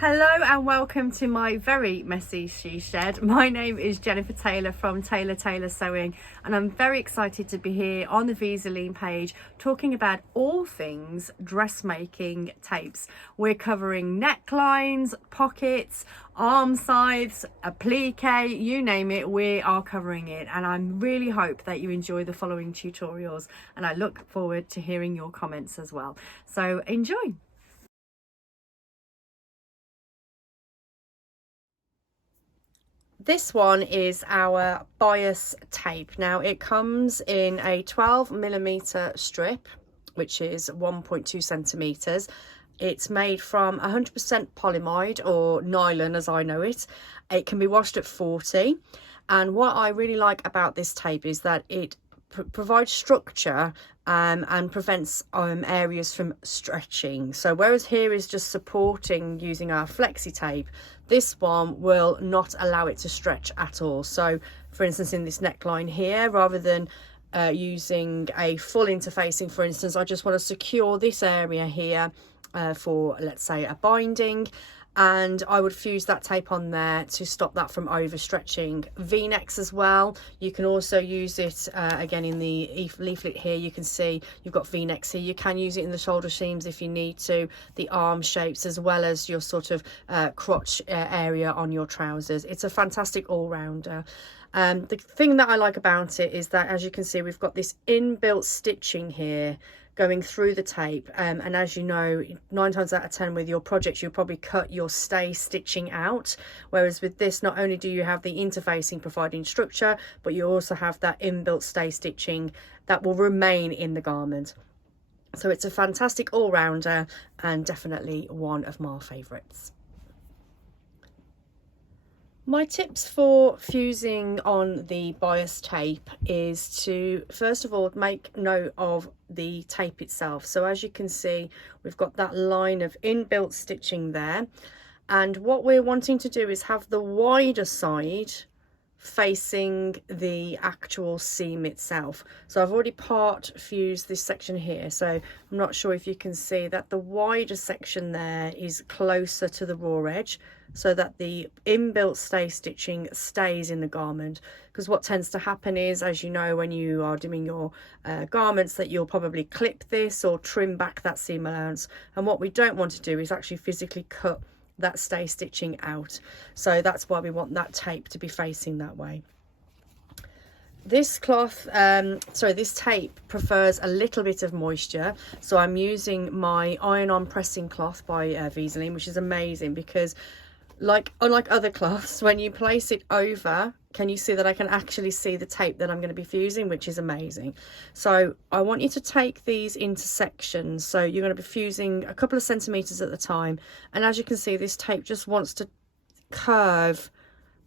Hello and welcome to my very messy she shed. My name is Jennifer Taylor from Taylor Sewing, and I'm very excited to be here on the Vlieseline page talking about all things dressmaking tapes. We're covering necklines, pockets, arm sides, applique, you name it, we are covering it. And I really hope that you enjoy the following tutorials, and I look forward to hearing your comments as well. So enjoy. This one is our bias tape. Now it comes in a 12mm strip, which is 1.2 centimeters. It's made from 100% polyamide, or nylon as I know it. It can be washed at 40. And what I really like about this tape is that it provides structure and prevents areas from stretching. So whereas here is just supporting using our flexi tape, this one will not allow it to stretch at all. So for instance, in this neckline here, rather than using a full interfacing, for instance, I just want to secure this area here for, let's say, a binding, and I would fuse that tape on there to stop that from overstretching. V-necks as well, you can also use it again in the leaflet here. You can see you've got V-necks here. You can use it in the shoulder seams if you need to, the arm shapes, as well as your sort of crotch area on your trousers. It's a fantastic all-rounder. The thing that I like about it is that, as you can see, we've got this inbuilt stitching here going through the tape, and as you know, 9 times out of 10 with your projects you'll probably cut your stay stitching out, whereas with this, not only do you have the interfacing providing structure, but you also have that inbuilt stay stitching that will remain in the garment. So it's a fantastic all-rounder and definitely one of my favourites. My tips for fusing on the bias tape is to, first of all, make note of the tape itself. So as you can see, we've got that line of inbuilt stitching there. And what we're wanting to do is have the wider side facing the actual seam itself. So I've already part fused this section here, so I'm not sure if you can see that the wider section there is closer to the raw edge, so that the inbuilt stay stitching stays in the garment. Because what tends to happen is, as you know, when you are doing your garments, that you'll probably clip this or trim back that seam allowance, and what we don't want to do is actually physically cut that stay stitching out. So that's why we want that tape to be facing that way. This cloth, this tape prefers a little bit of moisture, so I'm using my iron-on pressing cloth by Vlieseline, which is amazing because, unlike other cloths, when you place it over, can you see that I can actually see the tape that I'm going to be fusing, which is amazing. So I want you to take these into sections. So you're going to be fusing a couple of centimeters at a time, and as you can see, this tape just wants to curve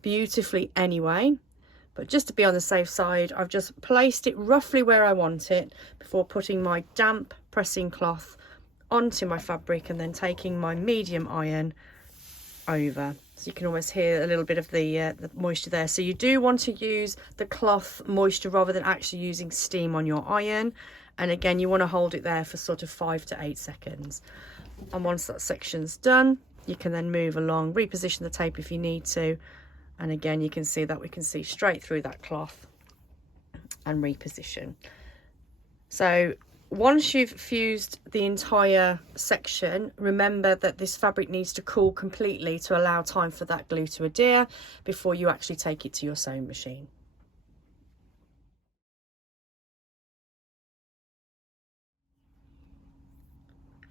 beautifully anyway. But just to be on the safe side, I've just placed it roughly where I want it before putting my damp pressing cloth onto my fabric and then taking my medium iron over. So you can almost hear a little bit of the moisture there. So you do want to use the cloth moisture rather than actually using steam on your iron. And again, you want to hold it there for sort of 5 to 8 seconds. And once that section's done, you can then move along, reposition the tape if you need to. And again, you can see that we can see straight through that cloth and reposition. So once you've fused the entire section, remember that this fabric needs to cool completely to allow time for that glue to adhere before you actually take it to your sewing machine.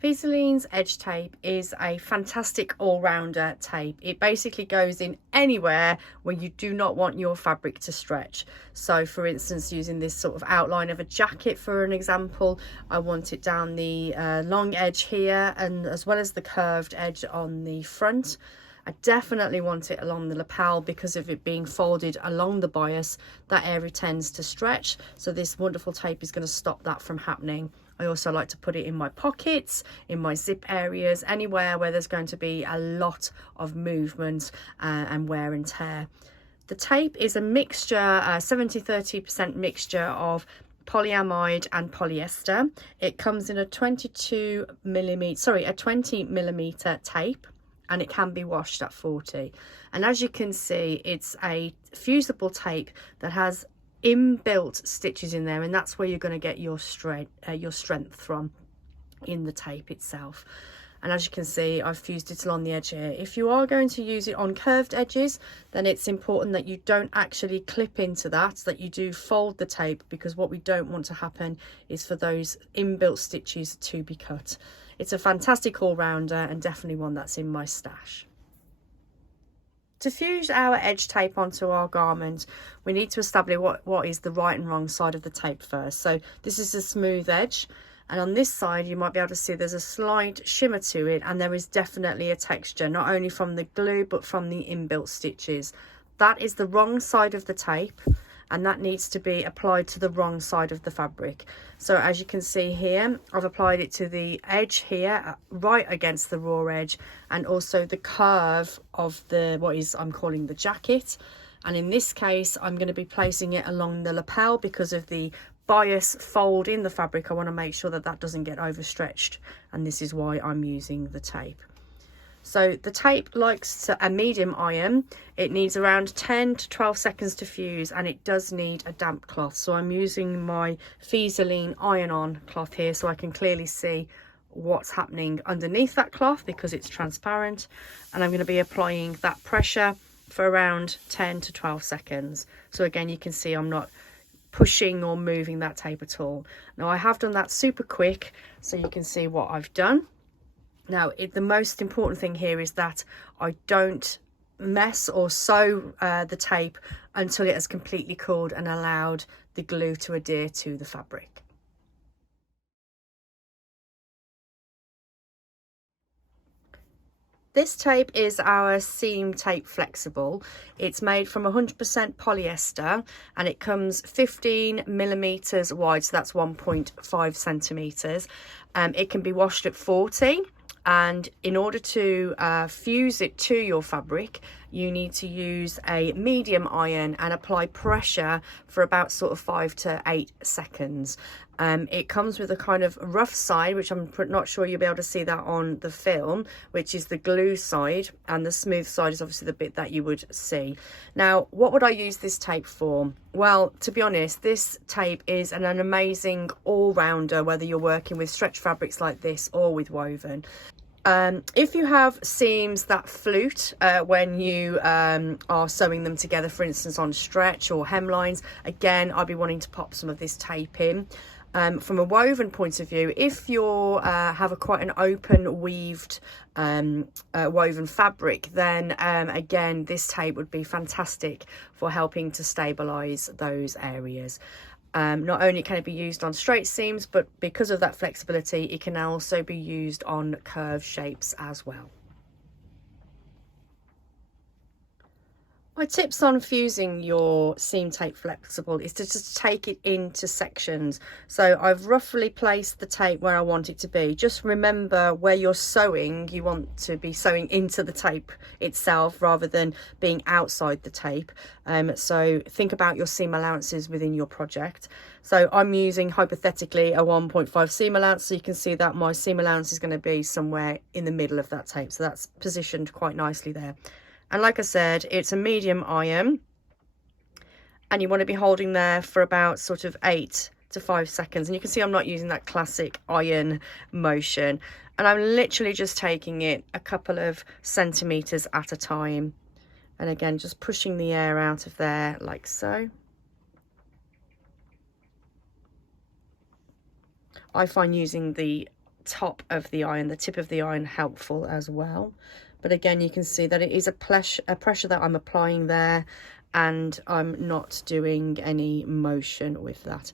Vlieseline's edge tape is a fantastic all-rounder tape. It basically goes in anywhere where you do not want your fabric to stretch. So for instance, using this sort of outline of a jacket for an example, I want it down the long edge here, and as well as the curved edge on the front. I definitely want it along the lapel because of it being folded along the bias. That area tends to stretch, so this wonderful tape is going to stop that from happening. I also like to put it in my pockets, in my zip areas, anywhere where there's going to be a lot of movement and wear and tear. The tape is a mixture, 70-30% mixture of polyamide and polyester. It comes in a 20 millimeter tape, and it can be washed at 40. And as you can see, it's a fusible tape that has inbuilt stitches in there, and that's where you're going to get your strength from, in the tape itself. And as you can see, I've fused it along the edge here. If you are going to use it on curved edges, then it's important that you don't actually clip into that you do fold the tape, because what we don't want to happen is for those inbuilt stitches to be cut. It's a fantastic all-rounder and definitely one that's in my stash. To fuse our edge tape onto our garment, we need to establish what is the right and wrong side of the tape first. So this is a smooth edge, and on this side you might be able to see there's a slight shimmer to it, and there is definitely a texture, not only from the glue but from the inbuilt stitches. That is the wrong side of the tape, and that needs to be applied to the wrong side of the fabric. So as you can see here, I've applied it to the edge here, right against the raw edge, and also the curve of I'm calling the jacket. And in this case, I'm going to be placing it along the lapel because of the bias fold in the fabric. I want to make sure that doesn't get overstretched, and this is why I'm using the tape. So the tape likes a medium iron. It needs around 10 to 12 seconds to fuse, and it does need a damp cloth. So I'm using my Vlieseline iron-on cloth here so I can clearly see what's happening underneath that cloth because it's transparent. And I'm going to be applying that pressure for around 10 to 12 seconds. So again, you can see I'm not pushing or moving that tape at all. Now I have done that super quick so you can see what I've done. Now the most important thing here is that I don't mess or sew the tape until it has completely cooled and allowed the glue to adhere to the fabric. This tape is our seam tape flexible. It's made from 100% polyester, and it comes 15 millimeters wide, so that's 1.5 centimeters. It can be washed at 40, and in order to fuse it to your fabric, you need to use a medium iron and apply pressure for about sort of 5 to 8 seconds. It comes with a kind of rough side, which I'm not sure you'll be able to see that on the film, which is the glue side, and the smooth side is obviously the bit that you would see. Now, what would I use this tape for? Well, to be honest, this tape is an amazing all-rounder, whether you're working with stretch fabrics like this or with woven. If you have seams that flute when you are sewing them together, for instance on stretch or hemlines, again I'd be wanting to pop some of this tape in. From a woven point of view, if you have quite an open weaved woven fabric, then again this tape would be fantastic for helping to stabilize those areas. Not only can it be used on straight seams, but because of that flexibility, it can also be used on curved shapes as well. My tips on fusing your seam tape flexible is to just take it into sections. So I've roughly placed the tape where I want it to be. Just remember, where you're sewing, you want to be sewing into the tape itself rather than being outside the tape. So think about your seam allowances within your project. So I'm using hypothetically a 1.5 seam allowance, so you can see that my seam allowance is going to be somewhere in the middle of that tape. So that's positioned quite nicely there. And like I said, it's a medium iron, and you want to be holding there for about sort of 8 to 5 seconds. And you can see I'm not using that classic iron motion, and I'm literally just taking it a couple of centimeters at a time. And again, just pushing the air out of there like so. I find using the top of the iron, the tip of the iron, helpful as well. But again, you can see that it is a pressure that I'm applying there, and I'm not doing any motion with that.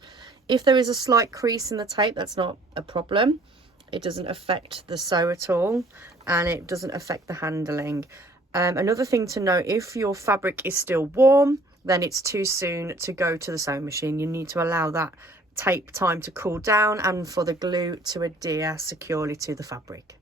If there is a slight crease in the tape, that's not a problem. It doesn't affect the sew at all, and it doesn't affect the handling. Another thing to note, if your fabric is still warm, then it's too soon to go to the sewing machine. You need to allow that tape time to cool down and for the glue to adhere securely to the fabric.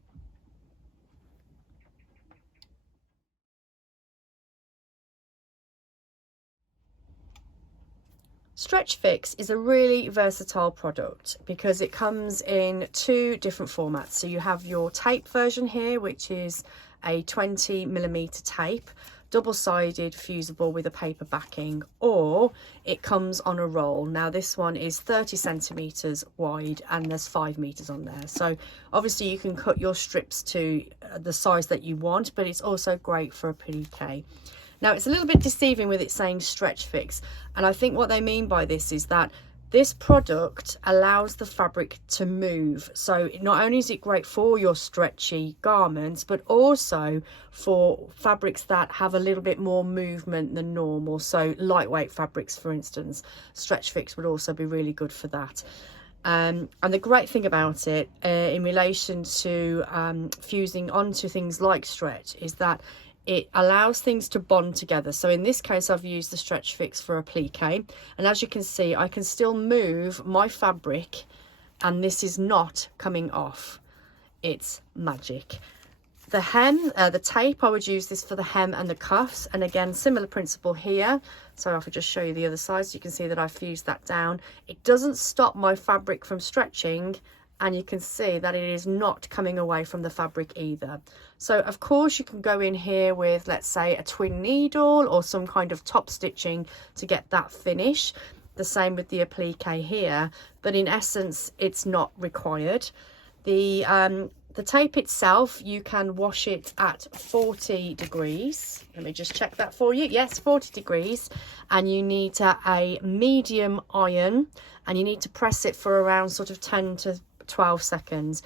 StretchFix is a really versatile product because it comes in 2 different formats. So you have your tape version here, which is a 20mm tape, double-sided, fusible with a paper backing, or it comes on a roll. Now this one is 30 centimeters wide and there's 5 meters on there, so obviously you can cut your strips to the size that you want, but it's also great for applique. Now it's a little bit deceiving with it saying StretchFix, and I think what they mean by this is that this product allows the fabric to move. So not only is it great for your stretchy garments, but also for fabrics that have a little bit more movement than normal. So lightweight fabrics, for instance, StretchFix would also be really good for that. And the great thing about it in relation to fusing onto things like stretch is that it allows things to bond together. So in this case, I've used the StretchFix for applique, and as you can see, I can still move my fabric and this is not coming off. It's magic. The hem, the tape, I would use this for the hem and the cuffs, and again, similar principle here. So if I just show you the other side, so you can see that I fused that down. It doesn't stop my fabric from stretching, and you can see that it is not coming away from the fabric either. So of course you can go in here with, let's say, a twin needle or some kind of top stitching to get that finish. The same with the applique here, but in essence it's not required. The tape itself, you can wash it at 40 degrees. Let me just check that for you. Yes, 40 degrees, and you need a medium iron, and you need to press it for around sort of 10 to 12 seconds.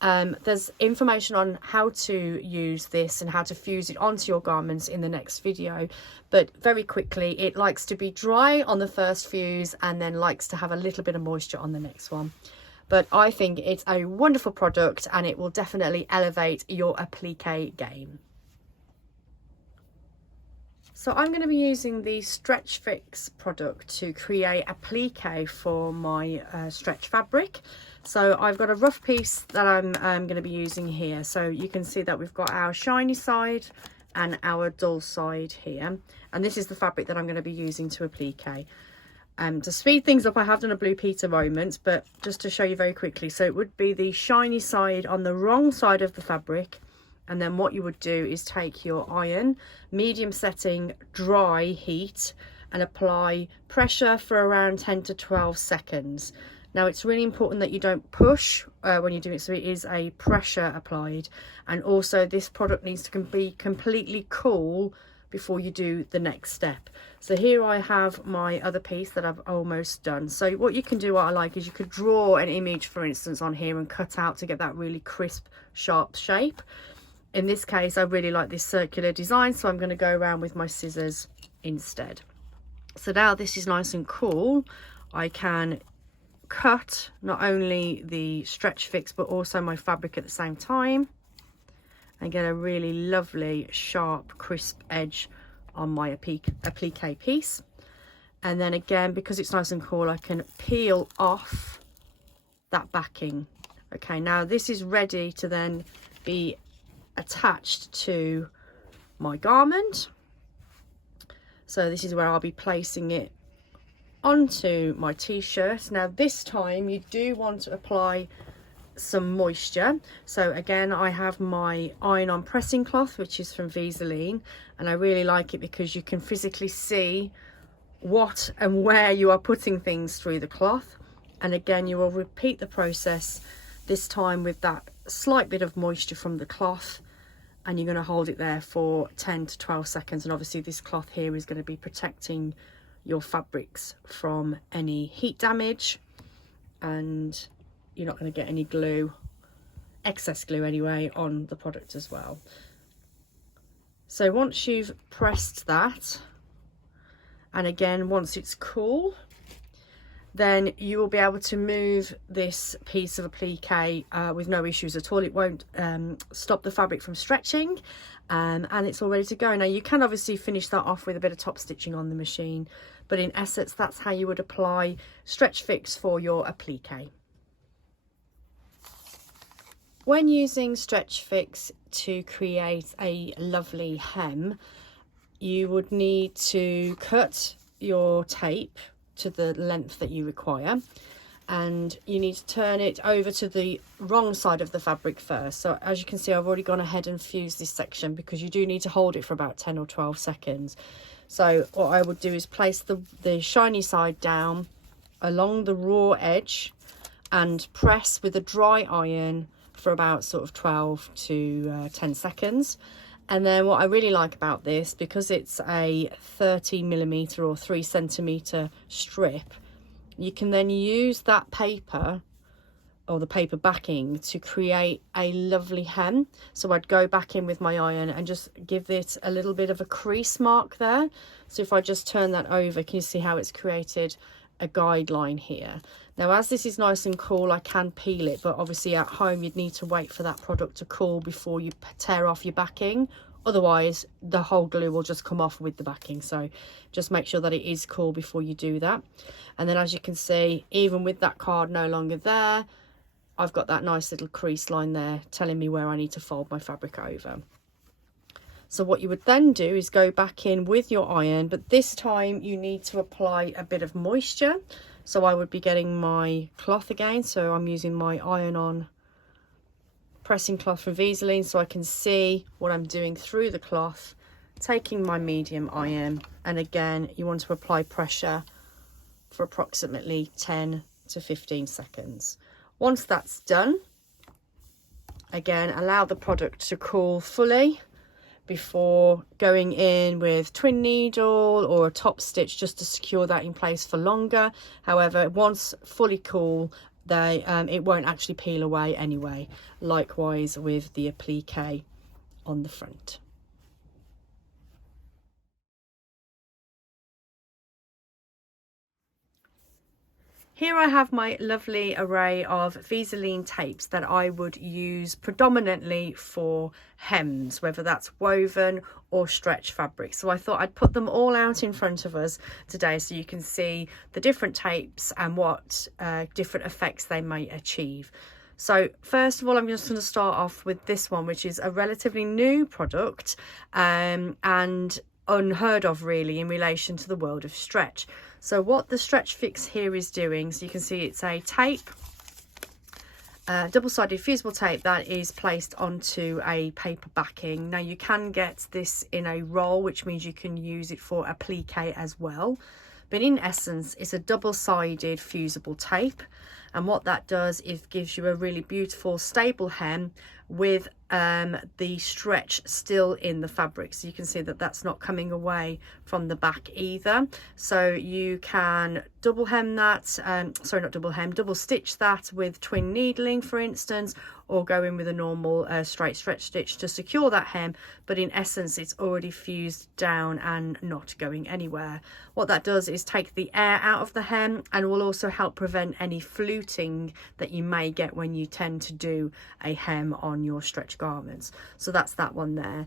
There's information on how to use this and how to fuse it onto your garments in the next video, but very quickly, it likes to be dry on the first fuse and then likes to have a little bit of moisture on the next one. But I think it's a wonderful product and it will definitely elevate your applique game. So I'm going to be using the StretchFix product to create applique for my stretch fabric. So I've got a rough piece that I'm going to be using here. So you can see that we've got our shiny side and our dull side here. And this is the fabric that I'm going to be using to applique. To speed things up, I have done a Blue Peter moment, but just to show you very quickly. So it would be the shiny side on the wrong side of the fabric. And then what you would do is take your iron, medium setting, dry heat, and apply pressure for around 10 to 12 seconds. Now it's really important that you don't push when you do it, so it is a pressure applied. And also this product needs to be completely cool before you do the next step. So here I have my other piece that I've almost done. So what you can do, what I like, is you could draw an image, for instance, on here and cut out to get that really crisp, sharp shape. In this case, I really like this circular design, so I'm going to go around with my scissors instead. So now this is nice and cool, I can cut not only the StretchFix but also my fabric at the same time and get a really lovely, sharp, crisp edge on my applique piece. And then again, because it's nice and cool, I can peel off that backing. Okay, now this is ready to then be attached to my garment. So this is where I'll be placing it onto my t-shirt. Now this time you do want to apply some moisture. So again, I have my iron-on pressing cloth, which is from Vlieseline, and I really like it because you can physically see what and where you are putting things through the cloth. And again, you will repeat the process, this time with that slight bit of moisture from the cloth, and you're going to hold it there for 10 to 12 seconds. And obviously this cloth here is going to be protecting your fabrics from any heat damage, and you're not going to get any glue, excess glue anyway, on the product as well. So once you've pressed that, and again once it's cool, then you will be able to move this piece of applique with no issues at all. It won't stop the fabric from stretching, and it's all ready to go. Now you can obviously finish that off with a bit of top stitching on the machine, but in essence that's how you would apply StretchFix for your applique. When using StretchFix to create a lovely hem, you would need to cut your tape to the length that you require, and you need to turn it over to the wrong side of the fabric first. So as you can see, I've already gone ahead and fused this section because you do need to hold it for about 10 or 12 seconds. So what I would do is place the shiny side down along the raw edge and press with a dry iron for about sort of 12 to 10 seconds. And then what I really like about this, because it's a 30mm or 3cm strip, you can then use that paper or the paper backing to create a lovely hem. So I'd go back in with my iron and just give it a little bit of a crease mark there. So if I just turn that over, can you see how it's created a guideline here? Now, as this is nice and cool, I can peel it, but obviously at home you'd need to wait for that product to cool before you tear off your backing. Otherwise the whole glue will just come off with the backing, so just make sure that it is cool before you do that. And then as you can see, even with that card no longer there, I've got that nice little crease line there telling me where I need to fold my fabric over. So what you would then do is go back in with your iron, but this time you need to apply a bit of moisture. So I would be getting my cloth again, so I'm using my iron-on pressing cloth from Vlieseline, so I can see what I'm doing through the cloth, taking my medium iron, and again you want to apply pressure for approximately 10 to 15 seconds. Once that's done, again allow the product to cool fully before going in with twin needle or a top stitch just to secure that in place for longer. However, once fully cool, it won't actually peel away anyway. Likewise with the applique on the front. Here I have my lovely array of Vlieseline tapes that I would use predominantly for hems, whether that's woven or stretch fabric. So I thought I'd put them all out in front of us today so you can see the different tapes and what different effects they may achieve. So first of all, I'm just going to start off with this one, which is a relatively new product and unheard of really in relation to the world of stretch. So what the StretchFix here is doing, so you can see it's a tape, double-sided fusible tape that is placed onto a paper backing. Now you can get this in a roll, which means you can use it for applique as well. But in essence, it's a double-sided fusible tape. And what that does is gives you a really beautiful stable hem with the stretch still in the fabric. So you can see that that's not coming away from the back either. So you can double hem that, sorry, not double hem, double stitch that with twin needling, for instance, or go in with a normal straight stretch stitch to secure that hem. But in essence, it's already fused down and not going anywhere. What that does is take the air out of the hem and will also help prevent any fluting that you may get when you tend to do a hem on your stretch garments. So that's that one there.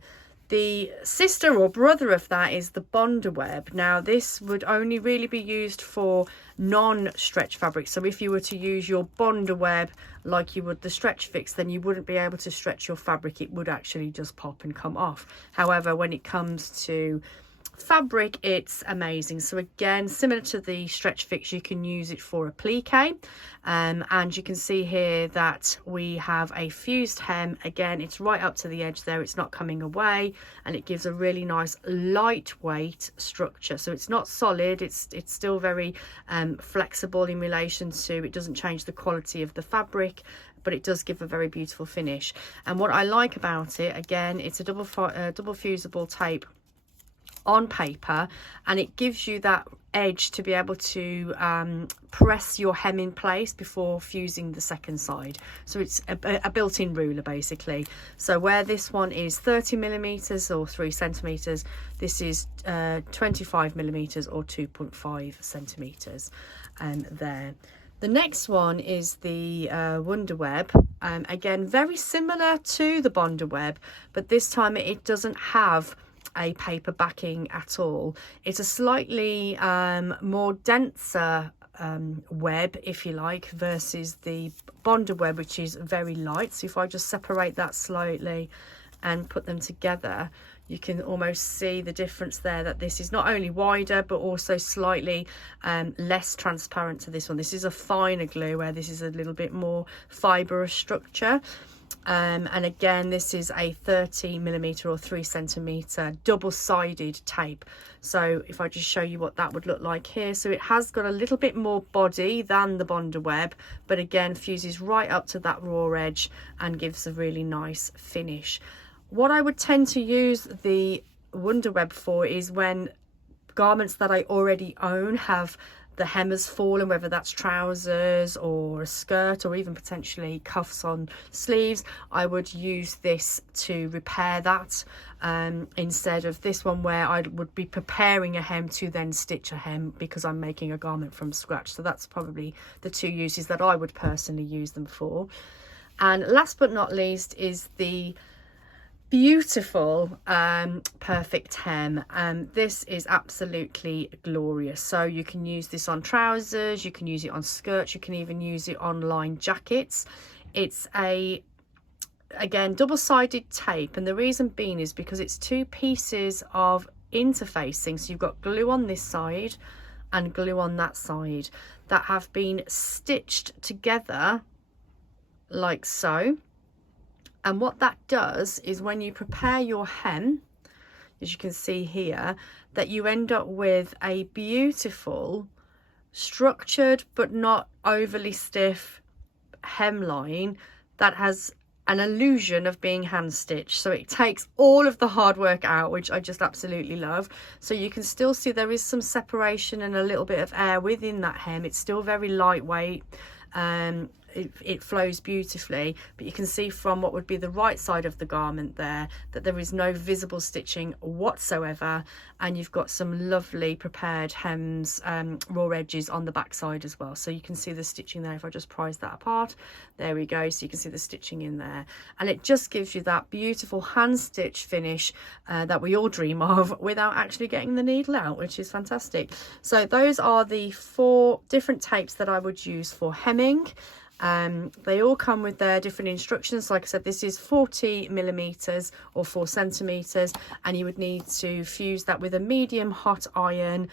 The sister or brother of that is the Bondaweb. Now this would only really be used for non-stretch fabric. So if you were to use your Bondaweb like you would the StretchFix, then you wouldn't be able to stretch your fabric. It would actually just pop and come off. However, when it comes to fabric, it's amazing. So again, similar to the StretchFix, you can use it for applique, and you can see here that we have a fused hem. Again, it's right up to the edge there, it's not coming away, and it gives a really nice lightweight structure. So it's not solid, it's still very flexible in relation to, it doesn't change the quality of the fabric, but it does give a very beautiful finish. And what I like about it, again, it's a double fusible tape on paper, and it gives you that edge to be able to press your hem in place before fusing the second side. So it's a built-in ruler basically. So where this one is 30mm or 3 centimeters, this is 25mm or 2.5 centimeters there. The next one is the Bondaweb. Again, very similar to the Bondaweb, but this time it doesn't have a paper backing at all. It's a slightly more denser web, if you like, versus the Bondaweb, which is very light. So if I just separate that slightly and put them together, you can almost see the difference there, that this is not only wider but also slightly less transparent to this one. This is a finer glue, where this is a little bit more fibrous structure. And again, this is a 30mm or 3cm double-sided tape. So if I just show you what that would look like here, so it has got a little bit more body than the Bondaweb, but again fuses right up to that raw edge and gives a really nice finish. What I would tend to use the Bondaweb for is when garments that I already own have the hem has fallen, whether that's trousers or a skirt or even potentially cuffs on sleeves. I would use this to repair that instead of this one, where I would be preparing a hem to then stitch a hem because I'm making a garment from scratch. So that's probably the two uses that I would personally use them for. And last but not least is the beautiful perfect hem. This is absolutely glorious. So you can use this on trousers, you can use it on skirts, you can even use it on lined jackets. It's a, again, double-sided tape, and the reason being is because it's two pieces of interfacing. So you've got glue on this side and glue on that side that have been stitched together like so. And what that does is when you prepare your hem, as you can see here, that you end up with a beautiful, structured but not overly stiff hemline that has an illusion of being hand stitched. So it takes all of the hard work out, which I just absolutely love. So you can still see there is some separation and a little bit of air within that hem. It's still very lightweight. It flows beautifully, but you can see from what would be the right side of the garment there that there is no visible stitching whatsoever, and you've got some lovely prepared hems, raw edges on the back side as well. So you can see the stitching there. If I just prise that apart, there we go. So you can see the stitching in there, and it just gives you that beautiful hand stitch finish that we all dream of without actually getting the needle out, which is fantastic. So those are the 4 different tapes that I would use for hemming. They all come with their different instructions. Like I said, this is 40mm or 4cm, and you would need to fuse that with a medium hot iron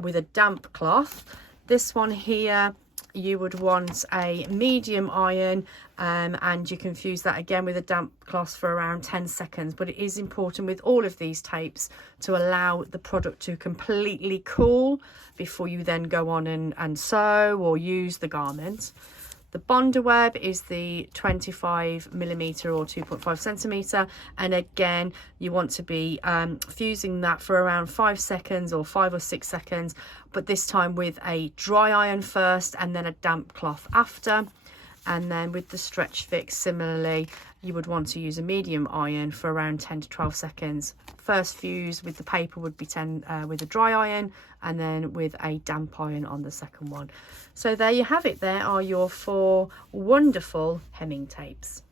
with a damp cloth. This one here, you would want a medium iron, and you can fuse that again with a damp cloth for around 10 seconds. But it is important with all of these tapes to allow the product to completely cool before you then go on and sew or use the garment. The Bondaweb is the 25mm or 2.5cm, and again you want to be fusing that for around 5 seconds or 5 or 6 seconds, but this time with a dry iron first and then a damp cloth after. And then with the StretchFix, similarly, you would want to use a medium iron for around 10 to 12 seconds. First fuse with the paper would be 10 with a dry iron, and then with a damp iron on the second one. So there you have it. There are your 4 wonderful hemming tapes.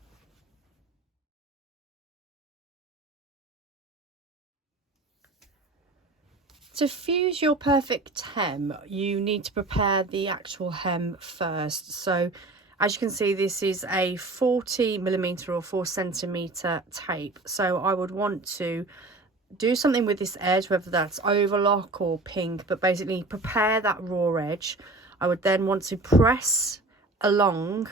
To fuse your perfect hem, you need to prepare the actual hem first. So as you can see, this is a 40mm or 4cm tape. So I would want to do something with this edge, whether that's overlock or pink, but basically prepare that raw edge. I would then want to press along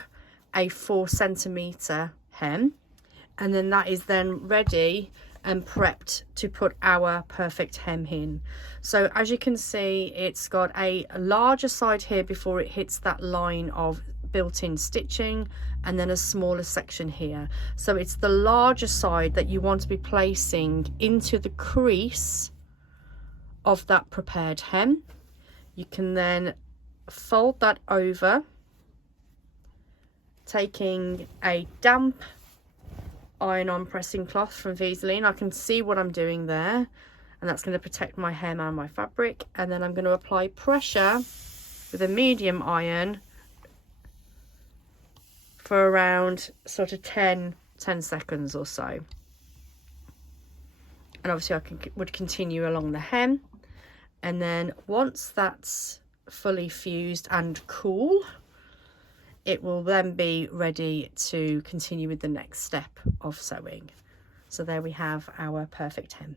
a 4cm hem, and then that is then ready and prepped to put our perfect hem in. So as you can see, it's got a larger side here before it hits that line of built-in stitching, and then a smaller section here. So it's the larger side that you want to be placing into the crease of that prepared hem. You can then fold that over, taking a damp iron-on pressing cloth from Vlieseline. I can see what I'm doing there, and that's going to protect my hem and my fabric. And then I'm going to apply pressure with a medium iron for around sort of 10 seconds or so. And obviously I would continue along the hem, and then once that's fully fused and cool, it will then be ready to continue with the next step of sewing. So there we have our perfect hem.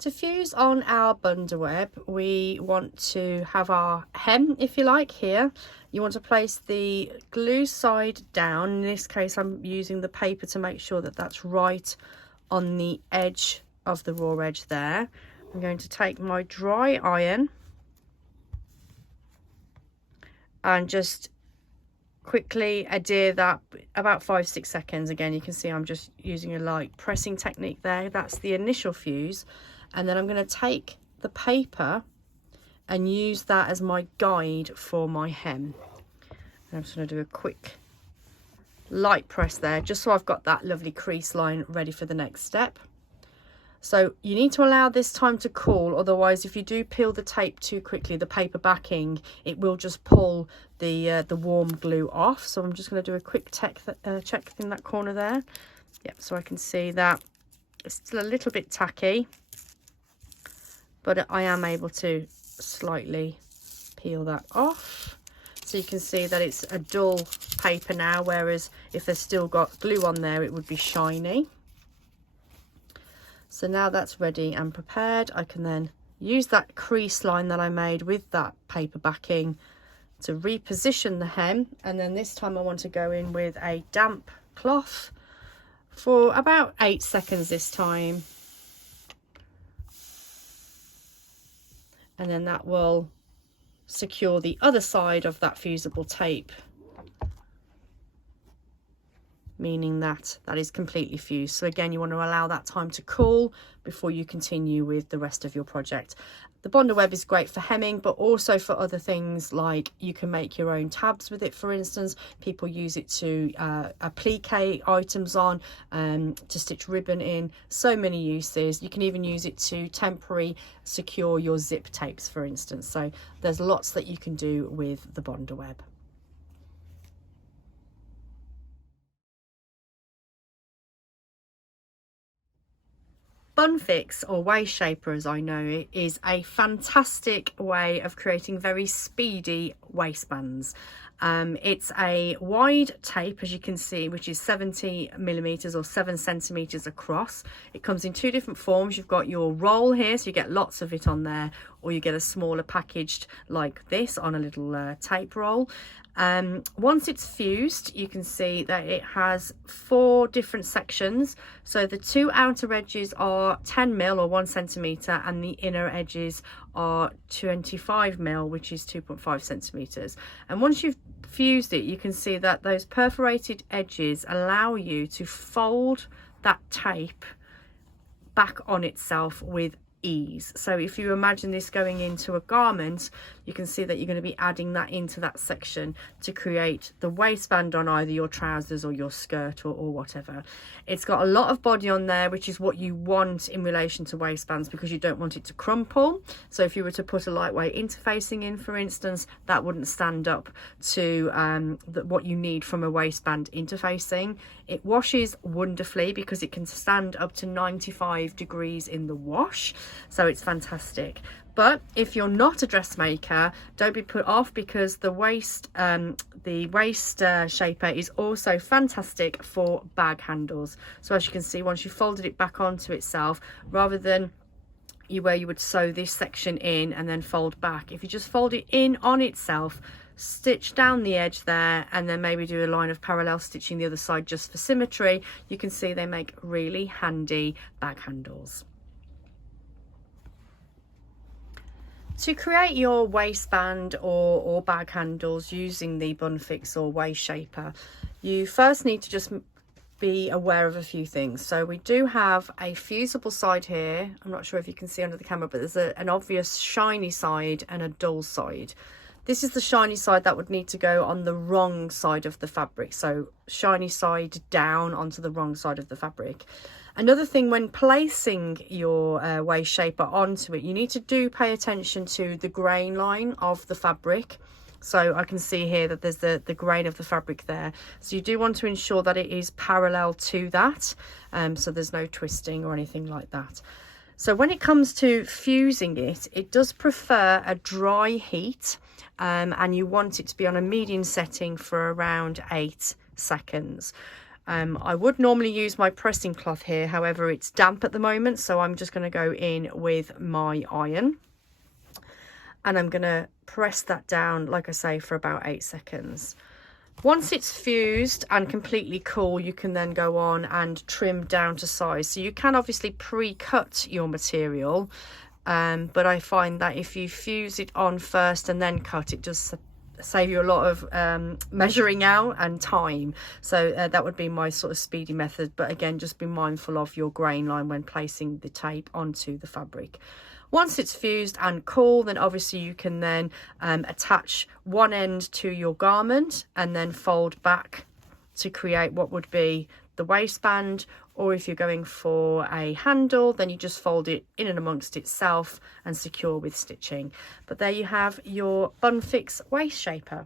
To fuse on our Bondaweb, we want to have our hem, if you like, here. You want to place the glue side down. In this case, I'm using the paper to make sure that that's right on the edge of the raw edge there. I'm going to take my dry iron and just quickly adhere that about 5-6 seconds. Again, you can see I'm just using a light pressing technique there. That's the initial fuse. And then I'm going to take the paper and use that as my guide for my hem. And I'm just going to do a quick light press there, just so I've got that lovely crease line ready for the next step. So you need to allow this time to cool, otherwise if you do peel the tape too quickly, the paper backing, it will just pull the warm glue off. So I'm just going to do a quick check in that corner there. Yep, so I can see that it's still a little bit tacky, but I am able to slightly peel that off. So you can see that it's a dull paper now, whereas if there's still got glue on there, it would be shiny. So now that's ready and prepared, I can then use that crease line that I made with that paper backing to reposition the hem. And then this time I want to go in with a damp cloth for about 8 seconds this time. And then that will secure the other side of that fusible tape, meaning that that is completely fused. So again, you want to allow that time to cool before you continue with the rest of your project. The Bondaweb is great for hemming, but also for other things, like you can make your own tabs with it. For instance, people use it to applique items on, to stitch ribbon in. So many uses. You can even use it to temporarily secure your zip tapes, for instance. So there's lots that you can do with the Bondaweb. Bunfix, or Waistshaper as I know it, is a fantastic way of creating very speedy waistbands. It's a wide tape, as you can see, which is 70mm or 7 centimeters across. It comes in 2 different forms. You've got your roll here, so you get lots of it on there, or you get a smaller packaged like this on a little tape roll. Once it's fused, you can see that it has 4 different sections. So the 2 outer edges are 10mm or 1 centimeter, and the inner edges are 25mm, which is 2.5 centimeters. And once you've fused it, you can see that those perforated edges allow you to fold that tape back on itself with ease. So if you imagine this going into a garment, you can see that you're going to be adding that into that section to create the waistband on either your trousers or your skirt or whatever. It's got a lot of body on there, which is what you want in relation to waistbands, because you don't want it to crumple. So if you were to put a lightweight interfacing in, for instance, that wouldn't stand up to what you need from a waistband interfacing. It washes wonderfully because it can stand up to 95 degrees in the wash, so it's fantastic. But if you're not a dressmaker, don't be put off, because the Waistshaper is also fantastic for bag handles. So as you can see, once you've folded it back onto itself, rather than where you would sew this section in and then fold back, if you just fold it in on itself, stitch down the edge there, and then maybe do a line of parallel stitching the other side just for symmetry, you can see they make really handy bag handles. To create your waistband or bag handles using the Bunfix or Waistshaper, you first need to just be aware of a few things. So we do have a fusible side here. I'm not sure if you can see under the camera, but there's an obvious shiny side and a dull side. This is the shiny side that would need to go on the wrong side of the fabric. So shiny side down onto the wrong side of the fabric. Another thing, when placing your Waistshaper onto it, you need to pay attention to the grain line of the fabric. So I can see here that there's the grain of the fabric there. So you do want to ensure that it is parallel to that, so there's no twisting or anything like that. So when it comes to fusing it, it does prefer a dry heat, and you want it to be on a medium setting for around 8 seconds. I would normally use my pressing cloth here, however it's damp at the moment, so I'm just going to go in with my iron. And I'm going to press that down, like I say, for about 8 seconds. Once it's fused and completely cool, you can then go on and trim down to size. So you can obviously pre-cut your material, but I find that if you fuse it on first and then cut, it does save you a lot of measuring out and time. So that would be my sort of speedy method. But again, just be mindful of your grain line when placing the tape onto the fabric. Once it's fused and cool, then obviously you can then attach one end to your garment and then fold back to create what would be the waistband. Or if you're going for a handle, then you just fold it in and amongst itself and secure with stitching. But there you have your Bun Fix waist shaper.